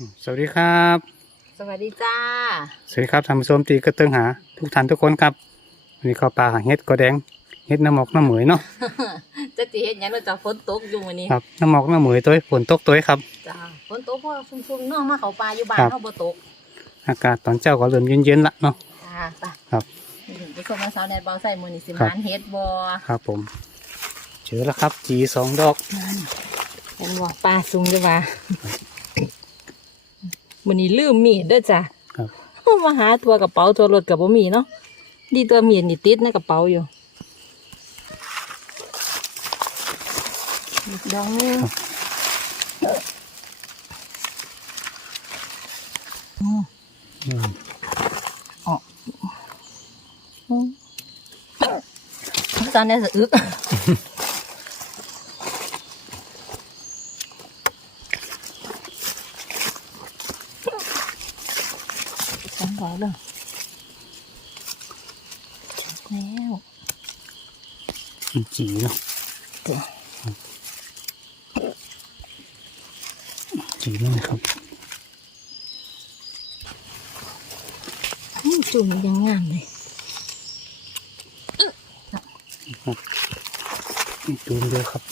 อืมสวัสดีครับ สวัสดีจ้า สวัสดีครับท่านผู้ชมตีกระเติงหา ทุกท่านทุกคนครับวันนี้เข้าป่าหาเห็ดกอแดงเห็ดน้ำหมอกน้ำเหมยเนาะจะตีเห็นยังเราจะฝนตกอยู่วันนี้ครับน้ำหมอกน้ำเหมยตัวฝนตกตัวครับจ้าฝนตกเพราะซุ่มๆเนอกมาเขาปลาอยู่บ้านครับเขาบ่ตกอากาศตอนเจ้าก็เริ่มเย็นๆละเนาะจ้าไปครับไปชมมาสาวในเบาใส่มือนี่สิครับมานเฮ็ดบ่ครับผมเจอแล้วครับจีสองดอกเห็นบ่ปลาซุ่มจ้ะว่า มือนี้ลืมมีดเด้อจ้ะครับมาหาตัวกระเป๋าตัวรถกับบ่มีเนาะดีตัวมีดนี่ติดในกระเป๋าอยู่อีกดอกหนึงอืมอืมอืมตอนนี้สะอึกสองร้อยเลยแล้ว จีเนาะจ้ะจีนั่นเลยครับอืมจุ่มยังงามเลยจูนเดียวครับ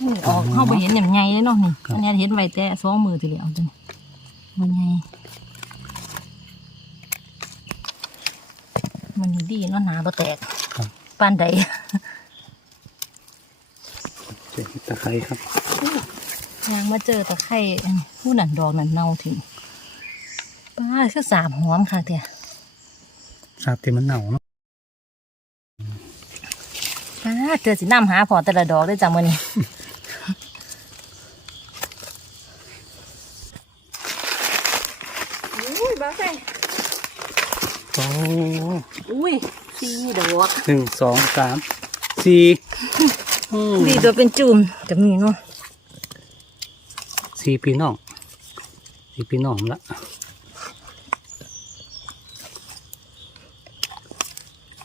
อืมออกเข้าไปเห็นอย่างไงเลยเนาะนี่ครับอันนี้เห็นไว้แต่สองมือทีเดียวจังมันไงมันนี่ดีเนาะหนาบ่แตกครับ ปานใดเจอเห็ดตะไคร้ครับยังมาเจอตะไคร่อันนี้ผู้หนันดอกนันเน่าถึงป้าคือสามหอมค่ะเตี่ยทราบที่มันเหนาเนาะป้าเจอสิน้ำหาพอแต่ละดอกได้จ้ะมื่อนี้ อุ้ยบ้าใส่ โอ้ อุ้ยสี่ดอก หนึ่งสองสามสี่อืมดีตัวเป็นจุ่มจะมีเนาะสี่พี่น้องสี่พี่น้องละ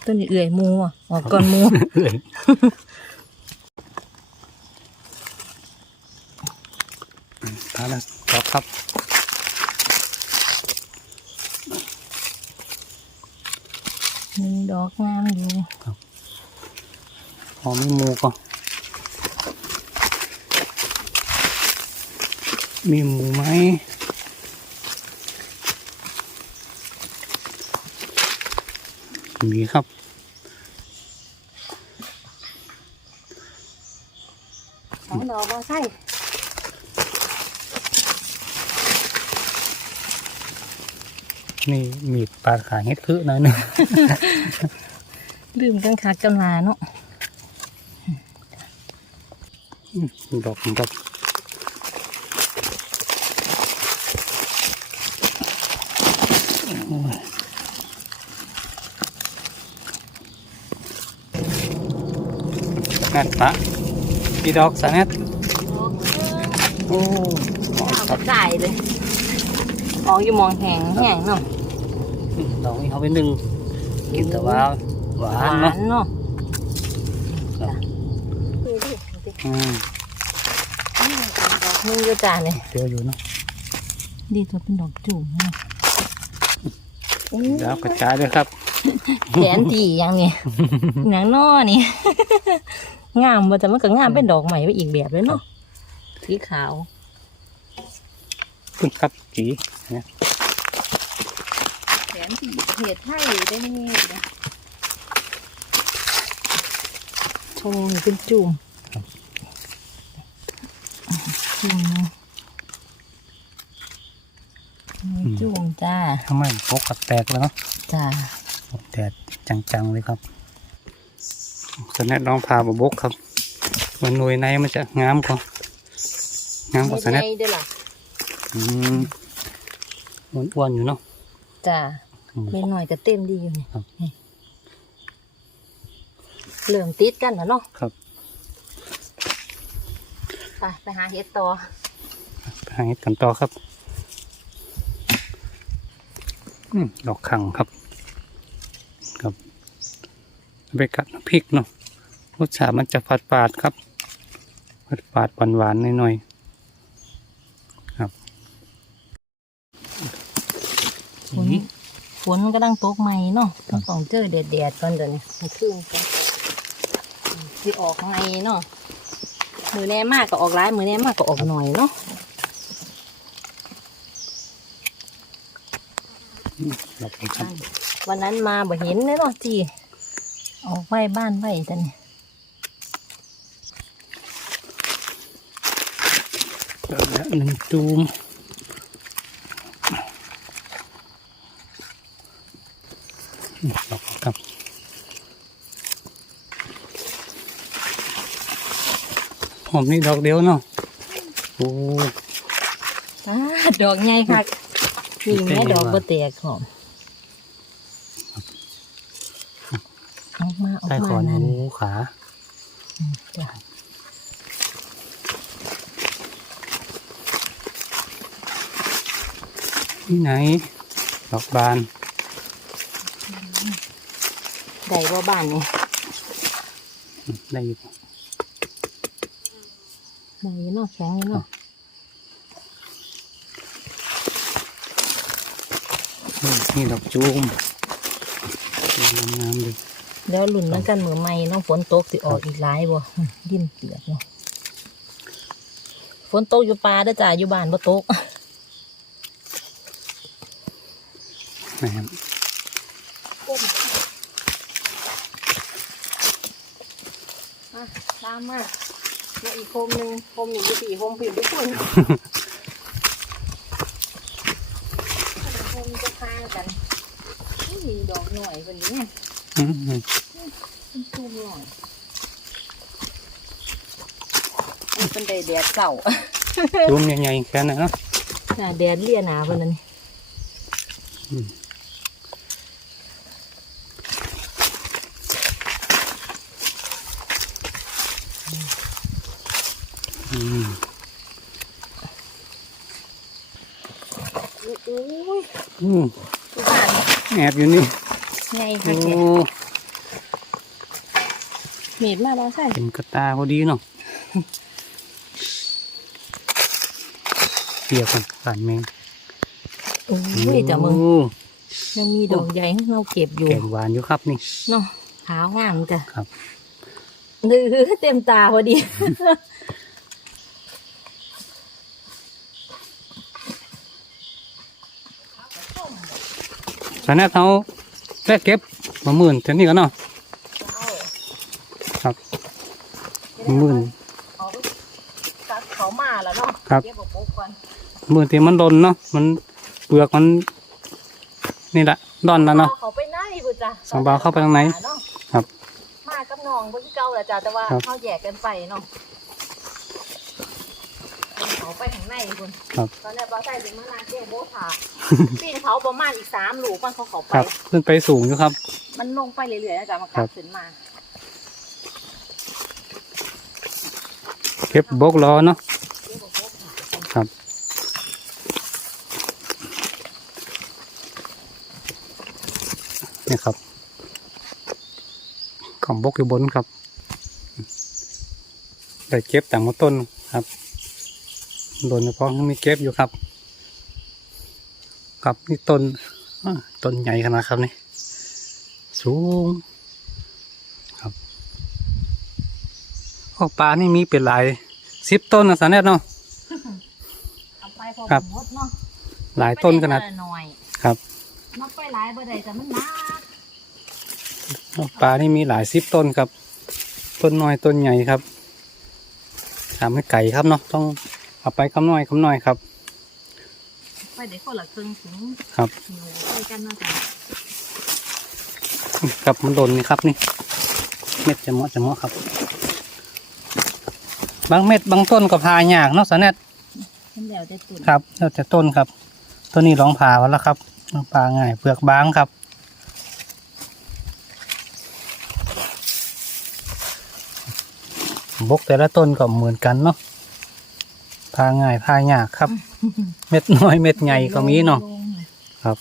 ตัวนี้เอื่อยหมูอะออกก่อนหมู เอ้ยทานแล้วต่อครับ มีดอกงามอยู่ พอไม่หมูก็ มีหมูไหมมีครับ สองดอกบ้าใส่นี่มีดปาดขาเฮ็ดคือหน่อยหนึงลืมกันขาดกันมาเนาะดอกดอก สแนตปะพี่ดอกสแนตโอ้หอมคกรัระบจายเลยออกอยู่มองแหงแห้งเนาะดอกนี้เขาไปหนึ่งกินแต่ว่าหวาหนวาเนาะนเนาะครับดูดิดูดิอืมดอกนึงอยู่จ้าเนี่ยเดี๋ยวอยู่เนาะดีตัวเป็นดอกจุ่มเนาะโอ้เดี๋ยวกระจายเลยครับแขนตีอย่างนี้อย่างน้อนี่ งามว่าจะมันก็งามเป็นดอกใหม่ไปอีกแบบเลยเนาะสีขาวคุณครับจีเนี่ยแขนตีประเทศไทยได้นี่นะโอ้ยเป็นจุ่มจุ่มเนาะจุ่มจ้าทำไมพกกับแตกแล้วเนาะจ้าแดดจังๆเลยครับ สแนตน้องพาบกครับมันหน่วยในมันจะงามกว่างามกว่าสแนตเฮ็ดไงเด้อล่ะอืมอ้วนๆอยู่เนาะจ้าอืมเม็ดหน่อยก็เต็มดีอยู่นี่ครับนี่เหลื่อมติดกันนะเนาะครับไปไปหาเห็ดต่อไปหาเห็ดกันต่อครับอืมดอกขังครับครับ ไปกัดพริกเนาะรสชาติมันจะฝาดฝาดครับฝาดฝาดหวานหวานหน่อยๆครับฝนฝนก็ตั้งตกใหม่เนาะต้องเจอแดดๆก่อนเดี๋ยวนี้คืนก่อนที่ออกไงเนาะมือแน่มากก็ออกร้ายมือแน่มากก็ออกหน่อยเนาะวันนั้นมาบ่เห็นเลยเนาะจี ออกไว้บ้านไว้จันนี่ดอกละหนึ่งจูมดอกครับหอมนี่ดอกเดียวเนาะโอ้อ่าดอกใหญ่ค่ะมีแม่ดอกบ่แตกหอมออกมาออก ใต้คมาอนนั่นโอ้ขาจ้ะที่ไหนดอกบานได้บ่บ้านนี่ได้อยู่ได้อยู่เนาะแข็งอยู่เนาะนี่ดอกจูมงามๆเลย เดี๋ยวลุ่นมันกันมือใหม่เน้องฝนตกสิออกอีกหลายบ่อืมดิ้นเปียกเนาะฝนตกอยู่ป่าเด้อจ้าอยู่บ้านบ่ตกนะครับมาตามมามาอีกโคมหนึ่งโคมหนึ่งอยู่สี่โคมผิวทุกคนโคมจะพากันนี่ดอกหน่อยคนนี้อืมเป็น ตูมหน่อยมันเป็นแดดแดดเก่าจูมใหญ่ๆแค่นั้นเนาะหน้าแดดเลี่ยหนาเพิ่นนั่นอืมอืมทุกบ้านแอบอยู่นี่ ไงโอ้คะแกเมีดมาแล้วใช่เป็นกระตาพอดีเนาะเปียกกันผ่านแมงโอ้ยแต่มึงโอ้ยังมีดอกใหญ่ให้เราเก็บอยู่แกงหวานอยู่ครับนี่ เนาะขาวงามจ้ะครับ ดื้อเต็มตาพอดีฉะนั้นเขา แรกเก็บมาหมื่นเท่านี้กันเนาะครับหมื่นเขาตัดเขามาแล้วเนาะครับเก็บเอาปุ๊บก่อนหมื่นที่มันดนเนาะมันเปลือกมัน นี่แหละดอนแล้วเนาะเขาไปไหนบุจ้ะสองบ่าวเข้าไปทางไหนเาะครับ มากับน้องบนที่เก่าแหละจ้ะแต่ว่าครับเขาแยกกันไปเนาะ เขาไปทางในคุณครับ ตอนแรกเราใส่เป็นมะนาวเจียวโบถาปีนเขาประมาณอีกสามหลูกมันเขาเขาไป ครับขึ้นไปสูงอยู่ครับ มันลงไปเรื่อยๆนะจ๊ะมันกครัลับบขึ้นมาเก็บบกล้อเนาะเดี๋ยวบอกโบถาครับนี่ครับของบกอยู่บนครับได้เก็บต่างมาต้นครับ โดนเฉพาะยังมีเก็บอยู่ครับ ครับนี่ต้นอ่าต้นใหญ่ขนาดครับนี่สูงครับพวกปลานี่มีเป็นหลายสิบต้นนะสันเนตเนาะเอาไปพอครับหมดเนาะหลายต้นขนาดไปได้แต่ละหน่อยครับนับไปหลายบ่ได้แต่มันหนักปลานี่มีหลายสิบต้นครับ ต้นน้อยต้นใหญ่ครับทำให้ไก่ครับเนาะต้อง เอาไปคำน้อยคำน้อยครับไปได้คนละครึ่งถึงครับหนูไปกันเนาะจ้ะครับมันโดนนี่ครับนี่ เม็ดจะเหมาะจะเหมาะครับ บางเม็ดบางต้นก็พายากเนาะสะเน็ตมันแล้วแต่ตุ่นครับแล้วแต่ต้นครับต้นนี้ร้องผ่าวันแล้วครับผ่าง่ายเปลือกบางครับบกแต่ละต้นก็เหมือนกันเนาะ ผ่าง่ายผ่ายากครับ เม็ดน้อยเม็ดใหญ่ก็มีเนาะครับ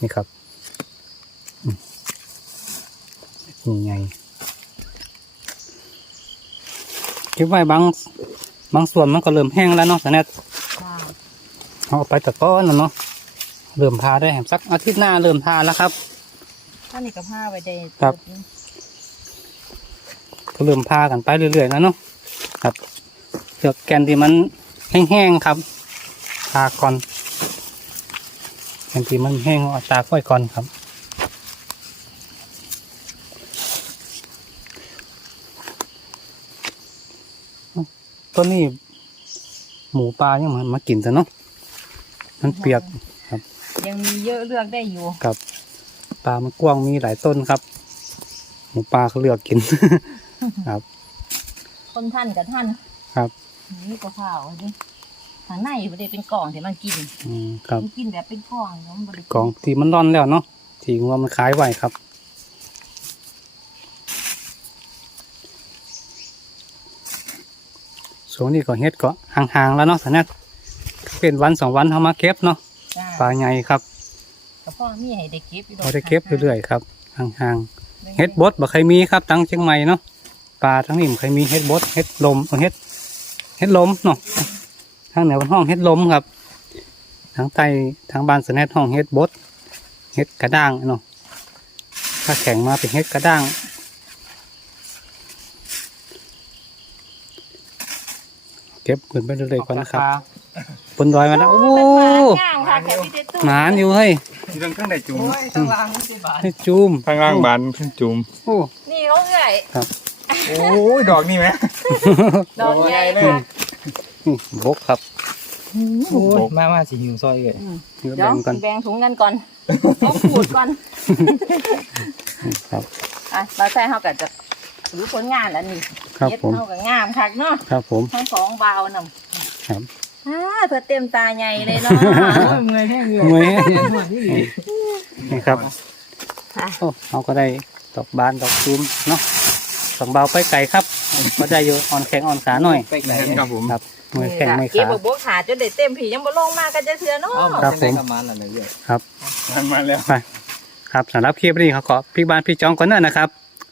นี่ครับอืมนี่ไงคิดว่าบางบางส่วนมันก็เริ่มแห้งแล้วเนาะสแนทจ้าเอาไปตะก้อนแล้วเนาะเริ่มพาได้แหมสักอาทิตย์หน้าเริ่มพาแล้วครับท่านี่ก็ผ้าไว้ได้ครับก็เริ่มพากันไปเรื่อยๆแล้วเนาะ ครับเลือกแกนที่มันแห้งๆครับพาก่อนแกนที่มันแห้งเอาตากไว้ก่อนครับต้นนี้หมูปลายังมันมากินแต่เนาะมันเปียกยังมีเยอะเลือกได้อยู่กับปลามันกว้างมีหลายต้นครับ หมูปลาเขาเลือกกินครับ คนท่านกับท่านครับ นี่ก็ข้าวดิทางในไม่ได้เป็นกล่องที่มันกินอืมครับ มันกินแบบเป็นกล่องเนาะมันบ่ได้กองที่มันร่อนแล้วเนาะที่งัวมันขายไว้ครับ ส่วนนี้ก็เฮ็ดก็ห่างๆแล้วเนาะสันนะเป็นวันสองวันเขามาเก็บเนาะจ้าปลาใหญ่ครับก็พ่อมีให้ได้เก็บอยู่ดอกเราได้เก็บเรื่อยๆครับห่างๆๆเฮ็ดบดบ่เคยมีครับตั้งเชียงใหม่เนาะ ปลาทั้งนี้บ่เคยมีเฮ็ดบดเฮ็ดลมเอาเฮ็ดเฮ็ดลมเนาะทางเหนือเป็นห้องเฮ็ดลมครับทางใต้ทางบ้านสนแนห้องเฮ็ดบดเฮ็ดกระด้างเนาะถ้าแข็งมาเป็นเฮ็ดกระด้างเก็บขึ้นไปเรื่อยๆก่อนนะครับบนดอยมาแล้วโอ้เป็นหมาย่างค่ะแค่พี่เด็ดตู้หมานอยู่เฮ้ยที่ต้องข้างในจุ่มต้องวางไม่ใช่บาทให้จูมข้างล่างบานข้างจุ่มโอ้นี่เขาเอื่อย โอ้ยดอกนี่ไหมดอกใหญ่โอ้ยค่ะนี่บกครับโอ้ยมามาสิหิวซอยเลยเดี๋ยวเดี๋ยวแบ่งกันแบ่งถุงกันก่อนต้องขูดก่อนครับอะเราใส่เขาก็จะรู้ผลงานแล้วนี่ครับเย็ดผมเขาก็งามคักเนาะครับผมทั้งสองบาวนำครับอ่าเพื่อเต็มตาใหญ่เลยเนาะเมื่อยแห้งเลยเมื่อยนี่ครับค่ะโอ้เราก็ได้ดอกบานดอกจูมเนาะ สองเบาไปไก่ครับก็ได้อยู่อ่อนแข็งอ่อนขาหน่อยไปไหนครับผมครับมือแข็งไม่เก็บขา บกบกขาจนได้เต็มผียังบ่ลงมากันจะเถื่อเนาะ ครับผม ประมาณอะไรเยอะครับ มันมาแล้วไปครับสำหรับคลิปนี้เขาขอพี่บ้านพี่จองก่อนเนอะนะครับ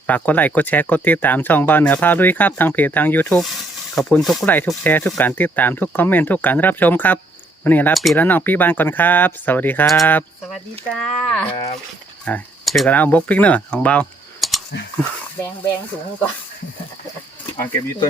ฝากกดไลค์กดแชร์กดติดตามช่องบ้านเหนือพาลุยครับทางเพจทาง YouTube ขอบคุณทุกไลค์ทุกแชร์ทุกการติดตามทุกคอมเมนต์ทุกการรับชมครับวันนี้ลาปีแล้วน้องพี่บ้านก่อนครับ สวัสดีครับสวัสดีจ้า ครับ อะช่วยกันเอาบกพิกเนอร์ของเบา แบงแบงถุงก่อน เอาเก็บยี่ต้น